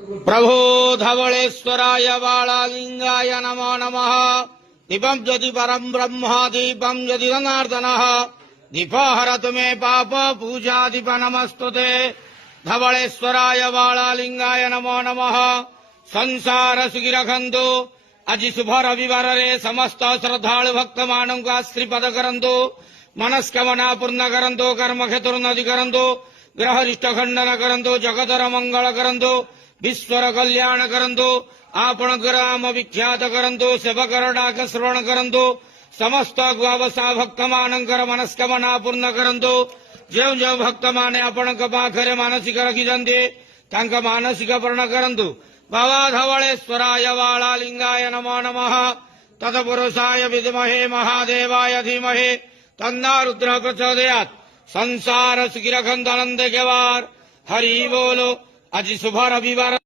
प्रभो धवलेश्वराय बालालिंगाय नमो नमः। दीपं ज्योति परं ब्रह्म दीपं ज्योति जनार्दनः। दीपो हरतु मे पाप पूजा दीप नमस्तुते। धवलेश्वराय बालालिंगाय नमो नमः। संसार सुखी रखंतु। आज शुभ रविवार रे समस्त श्रद्धालु भक्त मानव को आश्रीपद करंतु। मनस्कामना पूर्ण करंतु। कर्म क्षेत्रोन्नति करंतु। ग्रह रिष्ट खंडन करंतु। जगतर मंगल करंतु। विश्वर कल्याण करंतु। आपण ग्राम विख्यात करंतु। सेवकर डाक श्रवण करंतु। समस्त गुआवसा भक्त मानकर मनस्कामना पूर्ण करंतु। जो जो भक्त माने आपण पाखरे मानसिक रखिजंते तांका मानसिक पूर्ण करंतु। बाबा धवलेश्वराय बालालिंगाय नमो नमः। तत्पुरुषाय विद्महे महादेवाय धीमहि तन्नो रुद्रः प्रचोदयात्। संसार सुखी रखंतु आनंद के वार। हरि बोलो। आज शुभ रविवार।